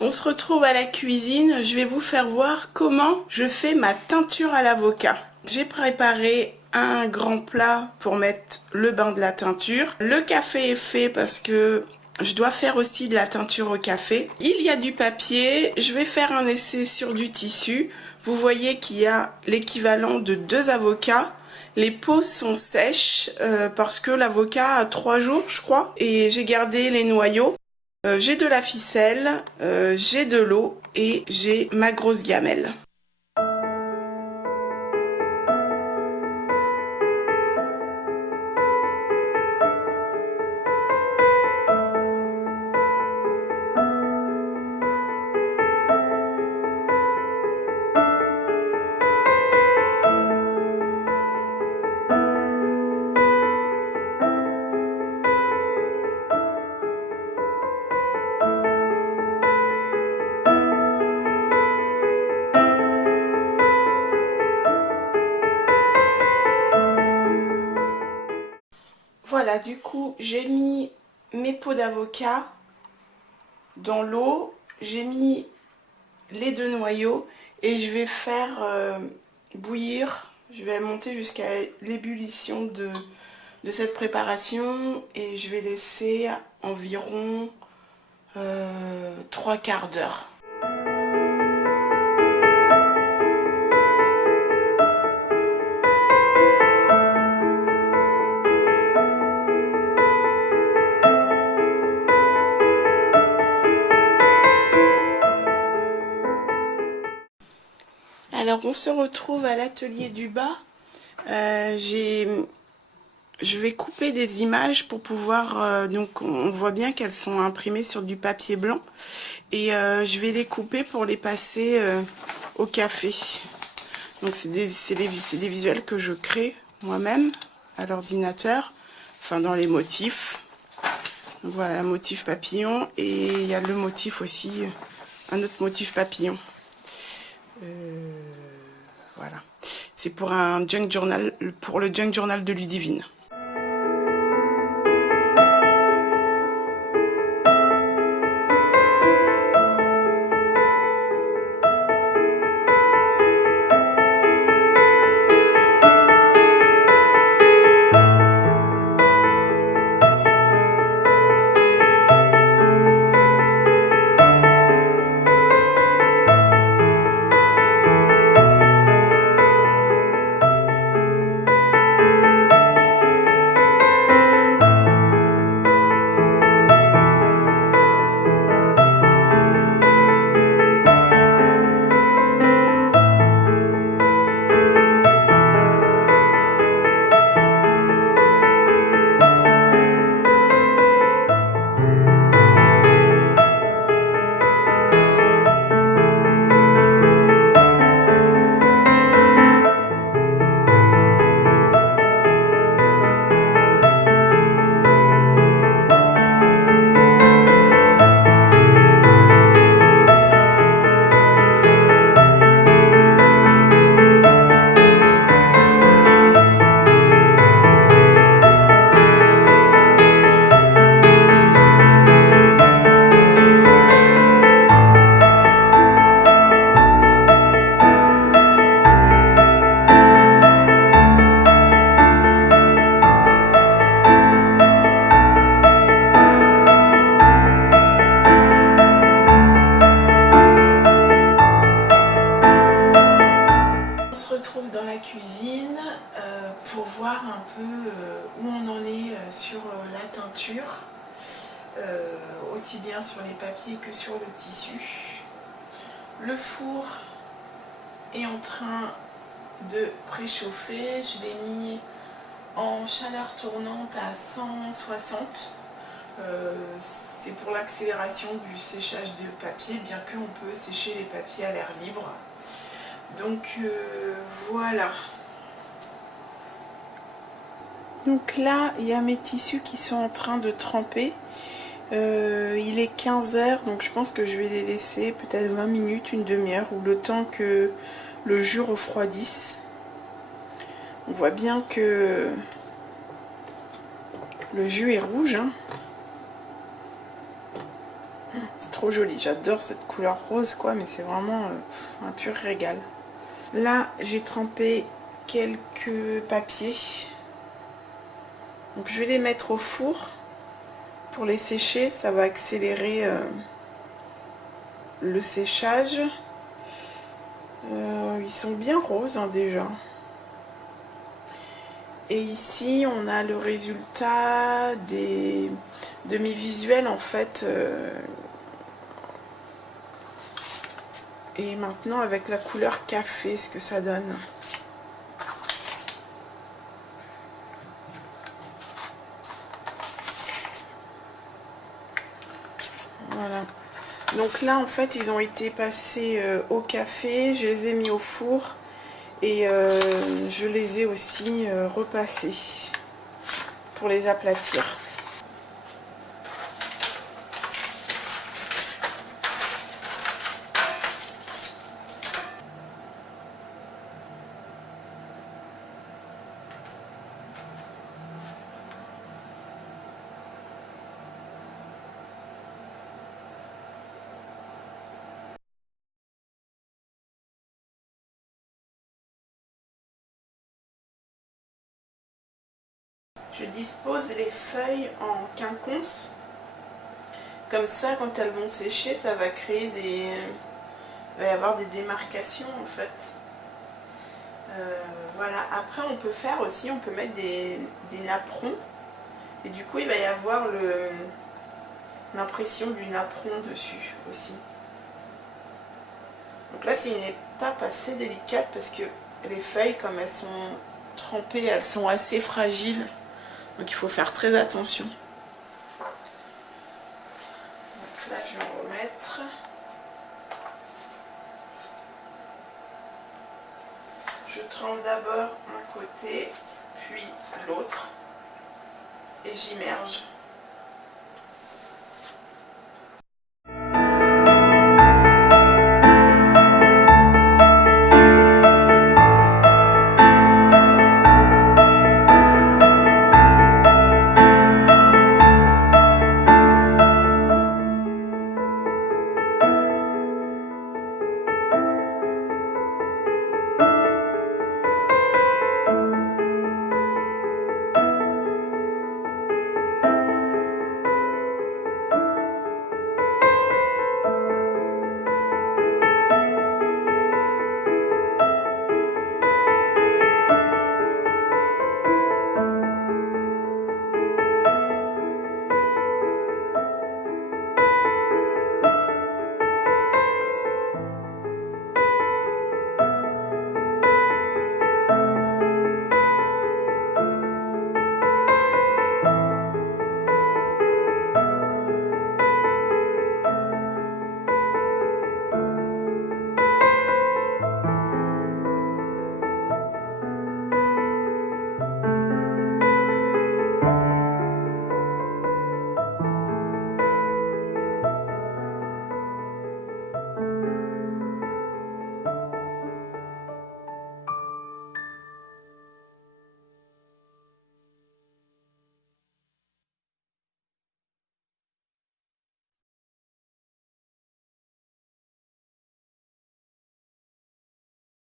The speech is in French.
On se retrouve à la cuisine, je vais vous faire voir comment je fais ma teinture à l'avocat. J'ai préparé un grand plat pour mettre le bain de la teinture. Le café est fait parce que je dois faire aussi de la teinture au café. Il y a du papier, je vais faire un essai sur du tissu. Vous voyez qu'il y a l'équivalent de 2 avocats. Les peaux sont sèches parce que l'avocat a 3 jours je crois. Et j'ai gardé les noyaux. J'ai de la ficelle, j'ai de l'eau et j'ai ma grosse gamelle. Voilà, du coup, j'ai mis mes peaux d'avocat dans l'eau, j'ai mis les 2 noyaux et je vais faire bouillir, je vais monter jusqu'à l'ébullition de cette préparation et je vais laisser environ 3/4 d'heure. Alors on se retrouve à l'atelier du bas. Je vais couper des images pour pouvoir, donc on voit bien qu'elles sont imprimées sur du papier blanc et je vais les couper pour les passer au café. Donc c'est des visuels que je crée moi-même à l'ordinateur, enfin dans les motifs. Donc voilà, le motif papillon et il y a le motif aussi, un autre motif papillon. Voilà, c'est pour un junk journal, pour le junk journal de Ludivine. Dans la cuisine pour voir un peu où on en est sur la teinture, aussi bien sur les papiers que sur le tissu. Le four est en train de préchauffer, je l'ai mis en chaleur tournante à 160. C'est pour l'accélération du séchage de papier, bien qu'on peut sécher les papiers à l'air libre. Donc voilà. Donc là, il y a mes tissus qui sont en train de tremper. Il est 15 h, donc je pense que je vais les laisser peut-être 20 minutes, une demi-heure, ou le temps que le jus refroidisse. On voit bien que le jus est rouge, hein. C'est trop joli, j'adore cette couleur rose quoi, mais c'est vraiment un pur régal. Là j'ai trempé quelques papiers, donc je vais les mettre au four pour les sécher, ça va accélérer le séchage. Ils sont bien roses hein, déjà. Et ici on a le résultat de mes visuels en fait. Et maintenant avec la couleur café, ce que ça donne. Voilà. Donc là en fait ils ont été passés au café, je les ai mis au four et je les ai aussi repassés pour les aplatir. Je dispose les feuilles en quinconce. Comme ça, quand elles vont sécher, ça va créer des... Il va y avoir des démarcations en fait. Voilà. Après, on peut faire aussi, on peut mettre des napperons. Et du coup, il va y avoir l'impression du napperon dessus aussi. Donc là, c'est une étape assez délicate parce que les feuilles, comme elles sont trempées, elles sont assez fragiles. Donc il faut faire très attention. Donc là, je vais en remettre. Je trempe d'abord un côté, puis l'autre. Et j'immerge.